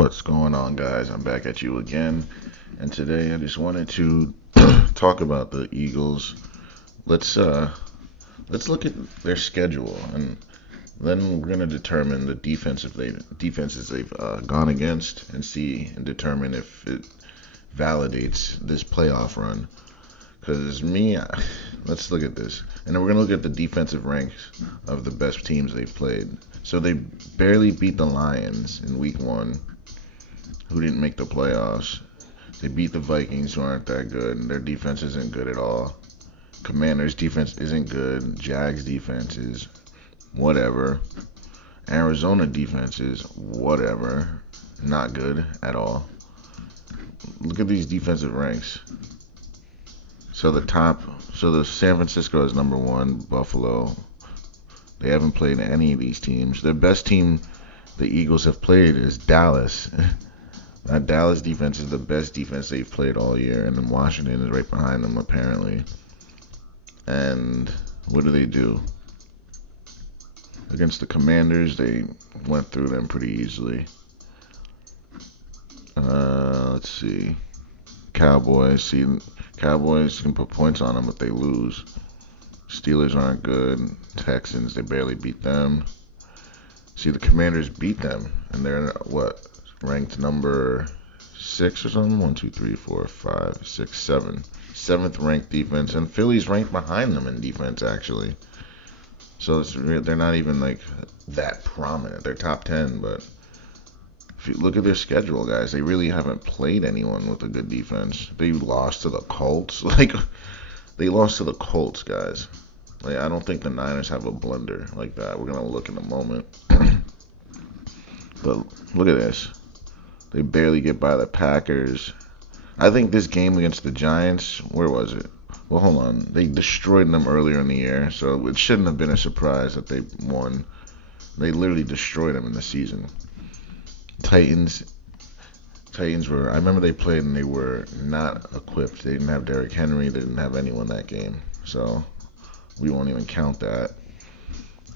What's going on, guys? I'm back at you again, and today I just wanted to talk about the Eagles. Let's look at their schedule, and then we're gonna determine the defenses they've gone against, and see and determine if it validates this playoff run. Because let's look at this, and then we're gonna look at the defensive ranks of the best teams they've played. So they barely beat the Lions in Week 1, who didn't make the playoffs. They beat the Vikings, who aren't that good, and their defense isn't good at all. Commanders' defense isn't good. Jags' defense is whatever. Arizona defense is whatever. Not good at all. Look at these defensive ranks. So the San Francisco is number 1, Buffalo. They haven't played any of these teams. The best team the Eagles have played is Dallas. That Dallas defense is the best defense they've played all year, and then Washington is right behind them apparently. And what do? Against the Commanders, they went through them pretty easily. Let's see. Cowboys. Cowboys can put points on them, but they lose. Steelers aren't good. Texans, they barely beat them. The Commanders beat them, and they're ranked number 6 or something? 1, 2, 3, 4, 5, 6, 7. 7th ranked defense, and Philly's ranked behind them in defense actually. So they're not even that prominent. They're top 10, but if you look at their schedule, guys, they really haven't played anyone with a good defense. They lost to the Colts. They lost to the Colts, guys. I don't think the Niners have a blunder like that. We're gonna look in a moment. But look at this. They barely get by the Packers. I think this game against the Giants, where was it? Well, hold on. They destroyed them earlier in the year, so it shouldn't have been a surprise that they won. They literally destroyed them in the season. Titans were, I remember they played and they were not equipped. They didn't have Derrick Henry. They didn't have anyone that game. So we won't even count that.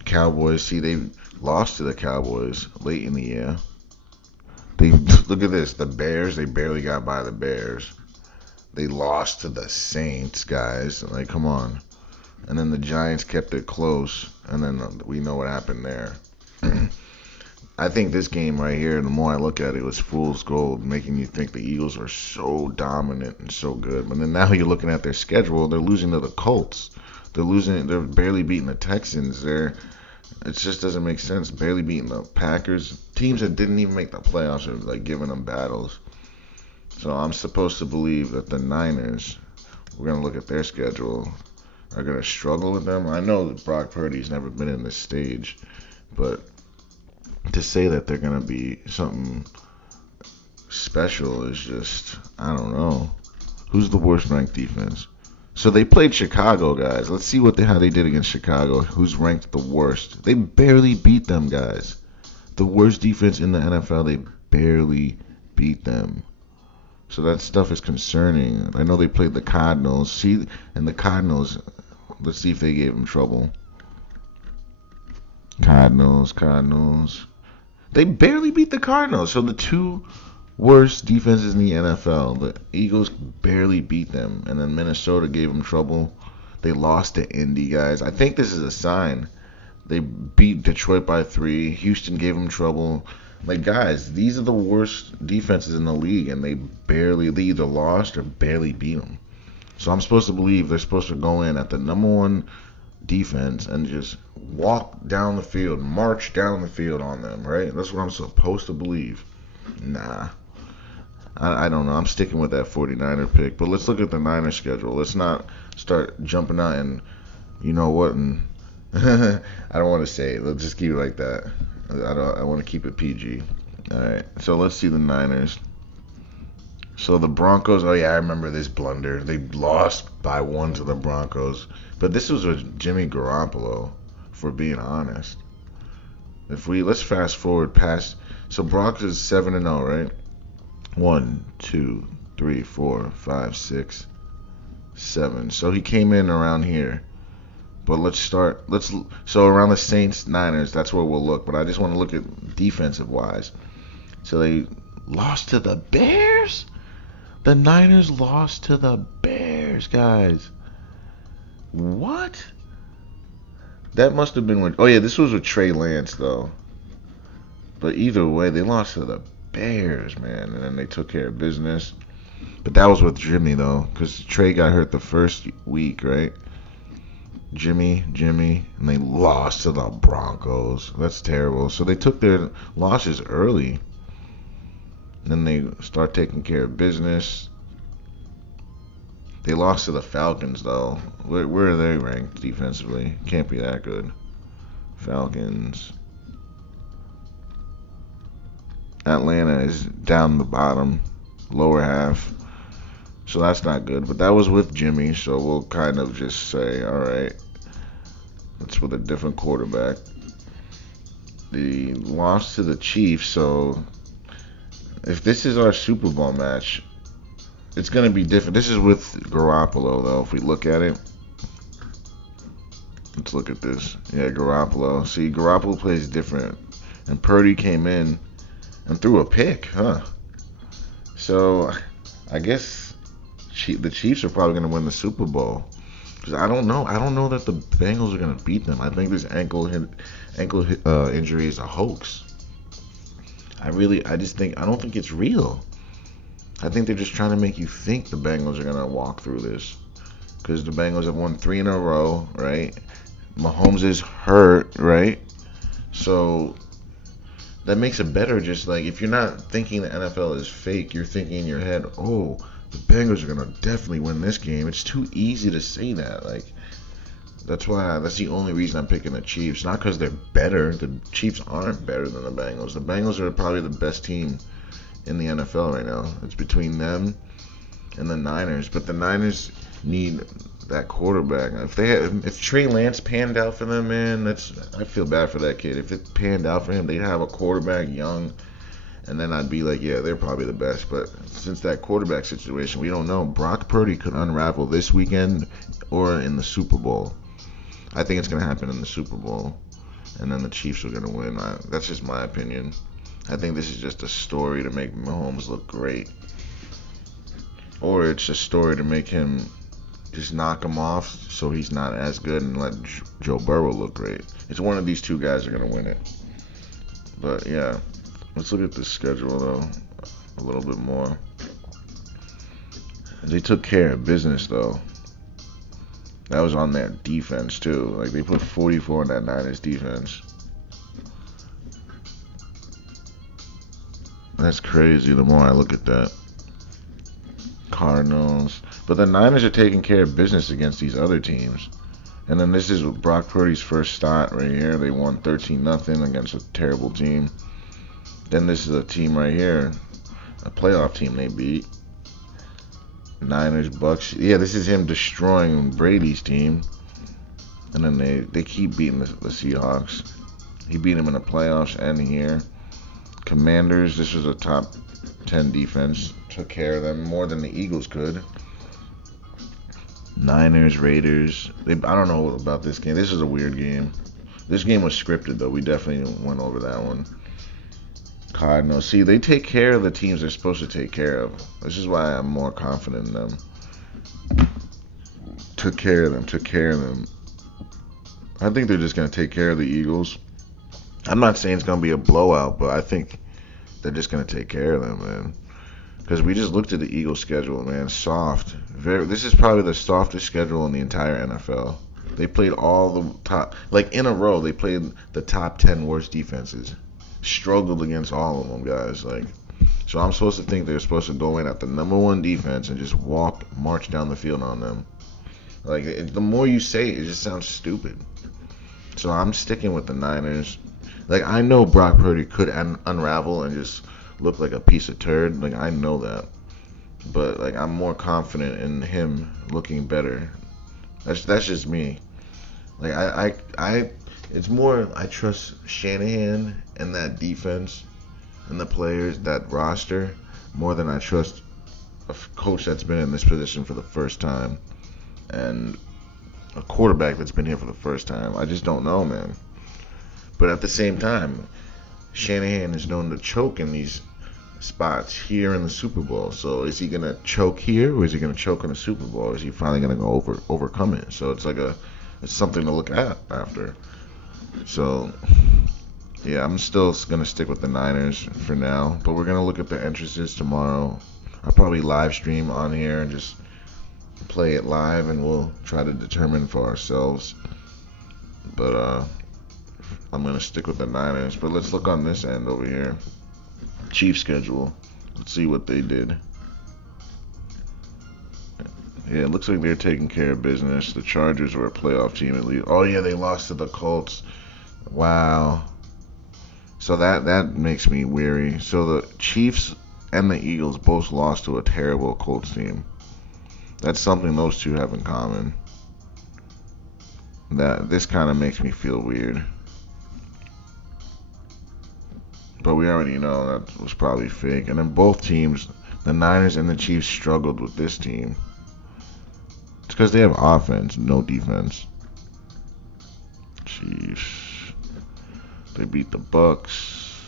Cowboys, they lost to the Cowboys late in the year. Look at this. The Bears, they barely got by the Bears. They lost to the Saints, guys. Come on. And then the Giants kept it close, and then we know what happened there. I think this game right here, the more I look at it, was fool's gold, making you think the Eagles are so dominant and so good. But then now you're looking at their schedule, they're losing to the Colts. They're barely beating the Texans. It just doesn't make sense. Barely beating the Packers. Teams that didn't even make the playoffs are giving them battles. So I'm supposed to believe that the Niners, we're going to look at their schedule, are going to struggle with them. I know that Brock Purdy's never been in this stage, but to say that they're going to be something special is just, I don't know. Who's the worst ranked defense? So they played Chicago, guys. Let's see how they did against Chicago. Who's ranked the worst? They barely beat them, guys. The worst defense in the NFL, they barely beat them. So that stuff is concerning. I know they played the Cardinals. And the Cardinals, let's see if they gave them trouble. Cardinals. They barely beat the Cardinals. So the two worst defenses in the NFL. The Eagles barely beat them. And then Minnesota gave them trouble. They lost to Indy, guys. I think this is a sign. They beat Detroit by 3. Houston gave them trouble. Guys, these are the worst defenses in the league, and they either lost or barely beat them. So I'm supposed to believe they're supposed to go in at the number 1 defense and just walk down the field, march down the field on them, right? That's what I'm supposed to believe. Nah. I don't know. I'm sticking with that 49er pick. But let's look at the Niners schedule. Let's not start jumping out and, you know what, and I don't want to say it. Let's just keep it like that. I want to keep it PG. All right. So let's see the Niners. So the Broncos, oh yeah, I remember this blunder. They lost by 1 to the Broncos. But this was with Jimmy Garoppolo, if we're being honest. Let's fast forward past, so Broncos is 7-0, right? 1, 2, 3, 4, 5, 6, 7. So he came in around here. But so around the Saints, Niners, that's where we'll look. But I just want to look at defensive wise. So they Lost to the Bears? The Niners lost to the Bears, guys. What? That must have been when. Oh, yeah, this was with Trey Lance, though. But either way, they lost to the Bears, man. And then they took care of business. But that was with Jimmy, though, because Trey got hurt the first week, right? Jimmy, and they lost to the Broncos. That's terrible. So they took their losses early. Then they start taking care of business. They lost to the Falcons, though. Where are they ranked defensively? Can't be that good. Falcons. Atlanta is down the bottom, lower half. So that's not good. But that was with Jimmy, so we'll kind of just say, all right, it's with a different quarterback. The loss to the Chiefs, so if this is our Super Bowl match, it's going to be different. This is with Garoppolo, though, if we look at it. Let's look at this. Yeah, Garoppolo. See, Garoppolo plays different. And Purdy came in and threw a pick, huh? So, I guess the Chiefs are probably going to win the Super Bowl. Because I don't know. I don't know that the Bengals are going to beat them. I think this ankle injury is a hoax. I don't think it's real. I think they're just trying to make you think the Bengals are going to walk through this. Because the Bengals have won 3 in a row, right? Mahomes is hurt, right? So that makes it better. Just like if you're not thinking the NFL is fake, you're thinking in your head, oh, the Bengals are going to definitely win this game. It's too easy to say that. Like, that's the only reason I'm picking the Chiefs. Not because they're better. The Chiefs aren't better than the Bengals. The Bengals are probably the best team in the NFL right now. It's between them and the Niners. But the Niners need that quarterback. If Trey Lance panned out for them, man, I feel bad for that kid. If it panned out for him, they'd have a quarterback young, and then I'd be like, yeah, they're probably the best. But since that quarterback situation, we don't know. Brock Purdy could unravel this weekend or in the Super Bowl. I think it's going to happen in the Super Bowl, and then the Chiefs are going to win. That's just my opinion. I think this is just a story to make Mahomes look great. Or it's a story to make him just knock him off so he's not as good and let Joe Burrow look great. It's one of these two guys are going to win it. But, yeah. Let's look at the schedule, though, a little bit more. They took care of business, though. That was on their defense, too. Like, they put 44 on that Niners defense. That's crazy the more I look at that. Cardinals. But the Niners are taking care of business against these other teams. And then this is Brock Purdy's first start right here. They won 13-0 against a terrible team. Then this is a team right here, a playoff team they beat. Niners, Bucks. Yeah, this is him destroying Brady's team. And then they keep beating the Seahawks. He beat them in the playoffs and here. Commanders, this was a top 10 defense. Took care of them more than the Eagles could. Niners, Raiders. I don't know about this game. This is a weird game. This game was scripted, though. We definitely went over that one. Cardinals. See, they take care of the teams they're supposed to take care of. This is why I'm more confident in them. Took care of them. I think they're just going to take care of the Eagles. I'm not saying it's going to be a blowout, but I think they're just going to take care of them, man. Because we just looked at the Eagles' schedule, man. Soft. This is probably the softest schedule in the entire NFL. They played all the top, like in a row, they played the top 10 worst defenses. Struggled against all of them, guys. Like, so I'm supposed to think they're supposed to go in at the number one defense and just march down the field on them. Like, the more you say it, it just sounds stupid. So I'm sticking with the Niners. Like, I know Brock Purdy could unravel and just look like a piece of turd. Like, I know that. But, like, I'm more confident in him looking better. That's just me. Like, it's more I trust Shanahan and that defense and the players, that roster, more than I trust a coach that's been in this position for the first time and a quarterback that's been here for the first time. I just don't know, man. But at the same time, Shanahan is known to choke in these spots here in the Super Bowl. So is he gonna choke here, or is he gonna choke in the Super Bowl? Or is he finally gonna go overcome it? So it's something to look at after. So yeah, I'm still gonna stick with the Niners for now, but we're gonna look at the entrances tomorrow. I'll probably live stream on here and just play it live, and we'll try to determine for ourselves. But I'm gonna stick with the Niners. But let's look on this end over here. Chiefs schedule. Let's see what they did. Yeah, it looks like they're taking care of business. The Chargers were a playoff team at least. Oh yeah, they lost to the Colts. Wow. So that makes me weary. So the Chiefs and the Eagles both lost to a terrible Colts team. That's something those two have in common. That this kind of makes me feel weird. But we already know that was probably fake. And then both teams, the Niners and the Chiefs, struggled with this team. It's because they have offense, no defense. Chiefs. They beat the Bucks.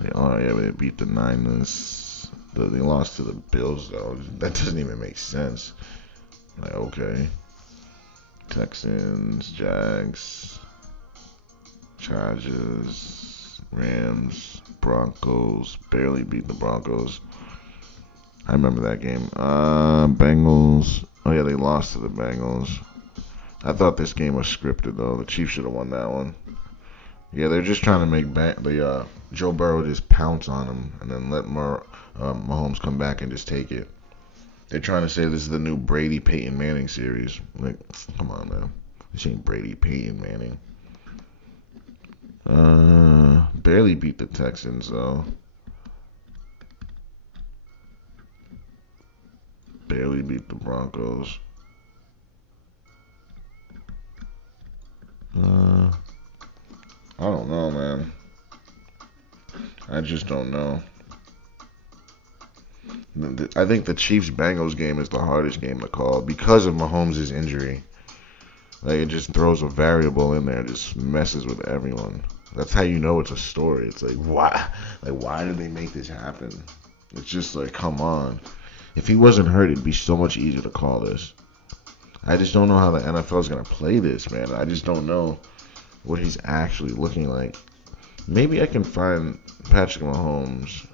They beat the Niners. They lost to the Bills though. That doesn't even make sense. Like, okay. Texans, Jags, Chargers, Rams, Broncos. Barely beat the Broncos. I remember that game. Bengals. Oh yeah, they lost to the Bengals. I thought this game was scripted though. The Chiefs should have won that one. Yeah, they're just trying to make Joe Burrow just pounce on him and then let Mahomes come back and just take it. They're trying to say this is the new Brady Peyton Manning series. Like, come on, man. This ain't Brady Peyton Manning. Barely beat the Texans though. Barely beat the Broncos. I don't know, man. I just don't know. I think the Chiefs-Bengals game is the hardest game to call because of Mahomes' injury. Like, it just throws a variable in there, just messes with everyone. That's how you know it's a story. It's like, why? Like, why did they make this happen? It's just like, come on. If he wasn't hurt, it'd be so much easier to call this. I just don't know how the NFL is going to play this, man. I just don't know what he's actually looking like. Maybe I can find Patrick Mahomes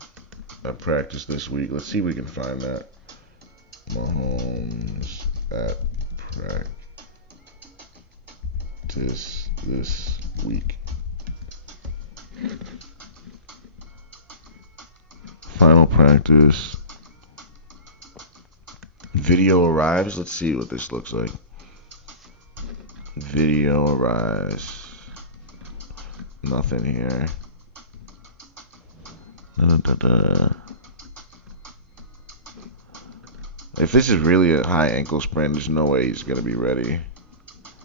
at practice this week. Let's see if we can find that. Mahomes at practice this week. Final practice. Video arrives. Let's see what this looks like. Video arrives. Nothing here. If this is really a high ankle sprain, there's no way he's gonna be ready.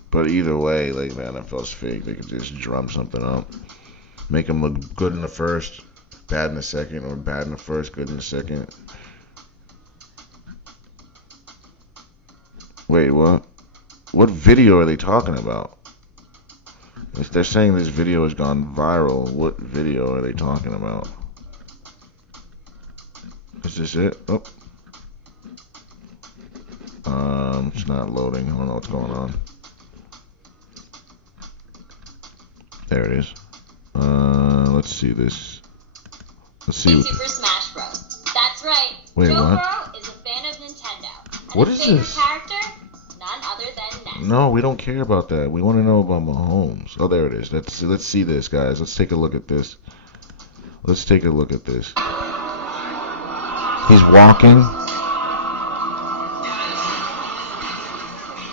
But either way, like, the NFL's fake. They could just drum something up, make him look good in the first, bad in the second, or bad in the first, good in the second. Wait, what? What video are they talking about? If they're saying this video has gone viral, what video are they talking about? Is this it? Oh. It's not loading. I don't know what's going on. There it is. Let's see this. Let's see. Super Smash Bros. That's right. Wait, Joe what? Burrow is a fan of Nintendo. And What his is favorite this? character? None other than Ness. No, we don't care about that. We want to know about Mahomes. Oh, there it is. Let's see this, guys. Let's take a look at this. Let's take a look at this. He's walking.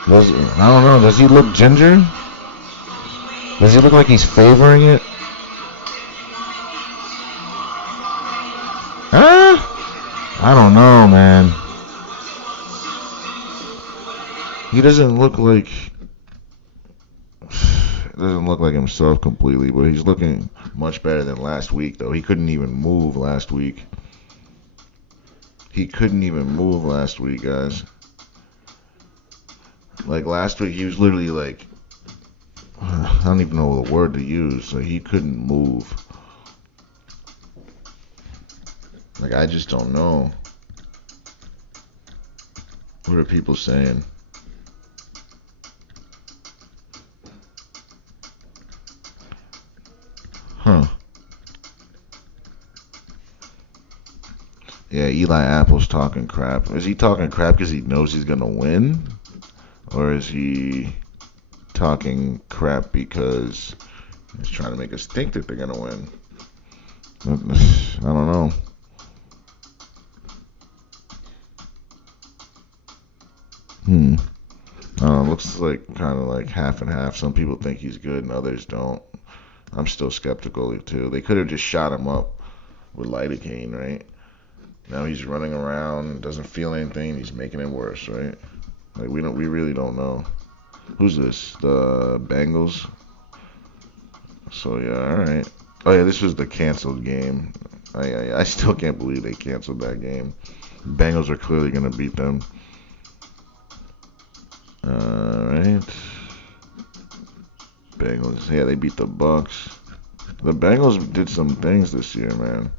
I don't know. Does he look ginger? Does he look like he's favoring it? Huh? I don't know, man. He doesn't look like himself completely, but he's looking much better than last week, though. He couldn't even move last week. Guys. Like, last week, he was literally like, I don't even know the word to use. So he couldn't move. Like, I just don't know. What are people saying? Huh. Yeah, Eli Apple's talking crap. Is he talking crap because he knows he's going to win? Or is he talking crap because he's trying to make us think that they're going to win? I don't know. Looks like kind of like half and half. Some people think he's good and others don't. I'm still skeptical too. They could have just shot him up with lidocaine, right? Now he's running around, doesn't feel anything. He's making it worse, right? Like we really don't know. Who's this? The Bengals. So yeah, all right. Oh yeah, this was the canceled game. I still can't believe they canceled that game. Bengals are clearly gonna beat them. Alright. Bengals. Yeah, they beat the Bucks. The Bengals did some things this year, man.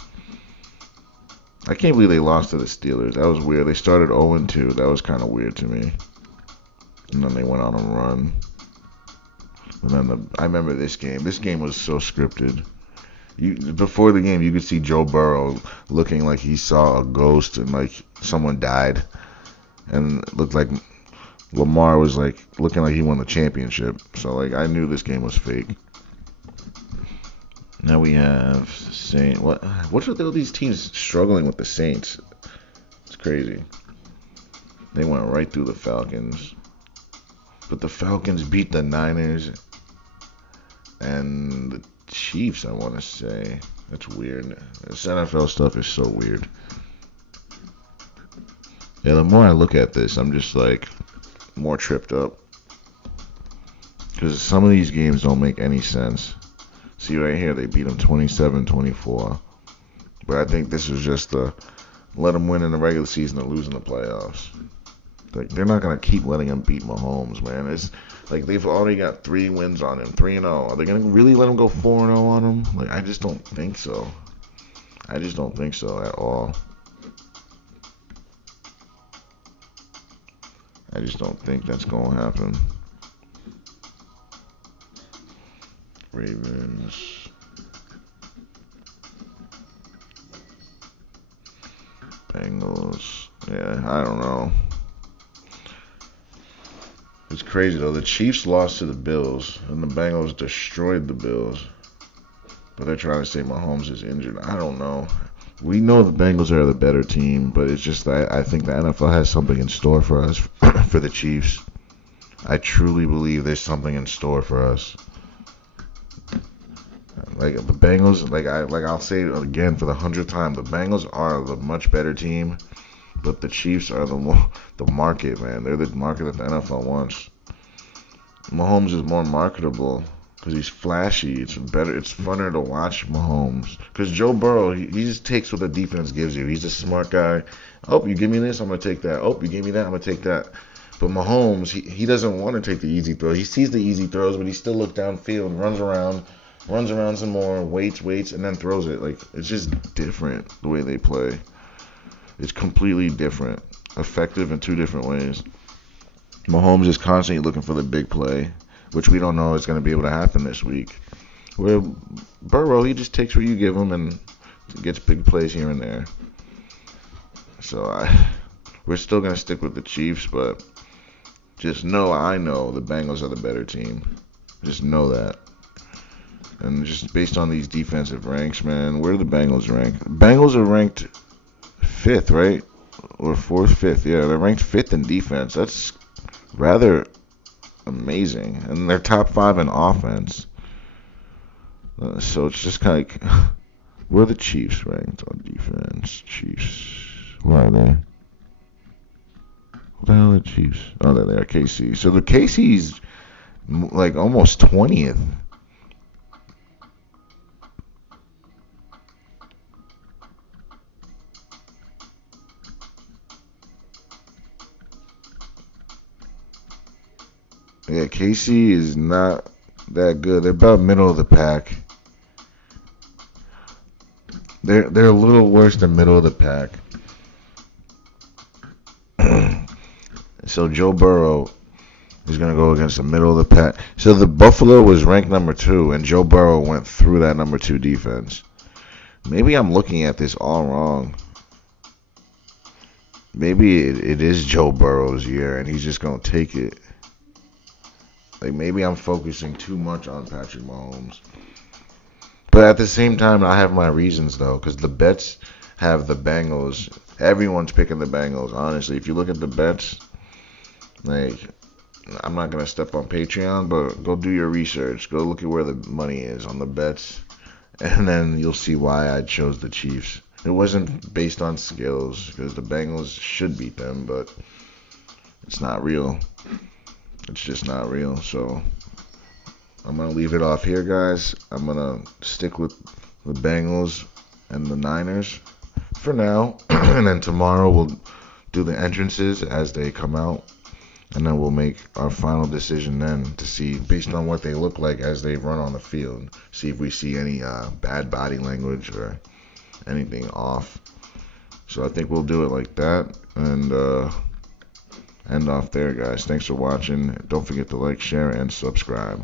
I can't believe they lost to the Steelers. That was weird. They started 0-2. That was kind of weird to me. And then they went on a run. And then I remember this game. This game was so scripted. Before the game, you could see Joe Burrow looking like he saw a ghost and like someone died. And it looked like Lamar was like looking like he won the championship. So like I knew this game was fake. Now we have Saints. What's with all these teams struggling with the Saints? It's crazy. They went right through the Falcons. But the Falcons beat the Niners and the Chiefs, I want to say. That's weird. This NFL stuff is so weird. Yeah, the more I look at this, I'm just like more tripped up. Because some of these games don't make any sense. See right here, they beat them 27-24. But I think this was just the let them win in the regular season and lose in the playoffs. Like they're not gonna keep letting them beat Mahomes, man. It's like they've already got 3 wins on him, 3-0. Are they gonna really let him go 4-0 on him? Like I just don't think so. I just don't think so at all. I just don't think that's gonna happen. Ravens. Bengals. Yeah, I don't know. It's crazy though. The Chiefs lost to the Bills, and the Bengals destroyed the Bills. But they're trying to say Mahomes is injured. I don't know. We know the Bengals are the better team, but it's just that I think the NFL has something in store for us, for the Chiefs. I truly believe there's something in store for us. Like the Bengals, I'll say it again for the 100th time, the Bengals are the much better team, but the Chiefs are the market, man. They're the market that the NFL wants. Mahomes is more marketable because he's flashy. It's better. It's funner to watch Mahomes. Because Joe Burrow, he just takes what the defense gives you. He's a smart guy. Oh, you give me this, I'm gonna take that. Oh, you give me that, I'm gonna take that. But Mahomes, he doesn't want to take the easy throw. He sees the easy throws, but he still looks downfield, runs around some more, waits, and then throws it. Like, it's just different the way they play. It's completely different. Effective in 2 different ways. Mahomes is constantly looking for the big play, which we don't know is going to be able to happen this week. Where Burrow, he just takes what you give him and gets big plays here and there. So we're still going to stick with the Chiefs, but I know the Bengals are the better team. Just know that. And just based on these defensive ranks, man, where do the Bengals rank? Bengals are ranked 5th, right? Or 4th, 5th. Yeah, they're ranked 5th in defense. That's rather amazing. And they're top 5 in offense. So it's just kind of like, where are the Chiefs ranked on defense? Chiefs. Where are they? What the hell are the Chiefs? Oh, there they are, KC. So the KC's like almost 20th. Yeah, KC is not that good. They're about middle of the pack. They're a little worse than middle of the pack. So Joe Burrow is going to go against the middle of the pack. So the Buffalo was ranked number 2, and Joe Burrow went through that number 2 defense. Maybe I'm looking at this all wrong. Maybe it is Joe Burrow's year, and he's just going to take it. Like, maybe I'm focusing too much on Patrick Mahomes. But at the same time, I have my reasons, though, because the bets have the Bengals. Everyone's picking the Bengals, honestly. If you look at the bets, like, I'm not going to step on Patreon, but go do your research. Go look at where the money is on the bets, and then you'll see why I chose the Chiefs. It wasn't based on skills, because the Bengals should beat them, but it's not real. It's just not real, so I'm going to leave it off here, guys. I'm going to stick with the Bengals and the Niners for now, and then tomorrow we'll do the entrances as they come out, and then we'll make our final decision then to see, based on what they look like as they run on the field, see if we see any bad body language or anything off. So I think we'll do it like that, and end off there, guys. Thanks for watching. Don't forget to like, share, and subscribe.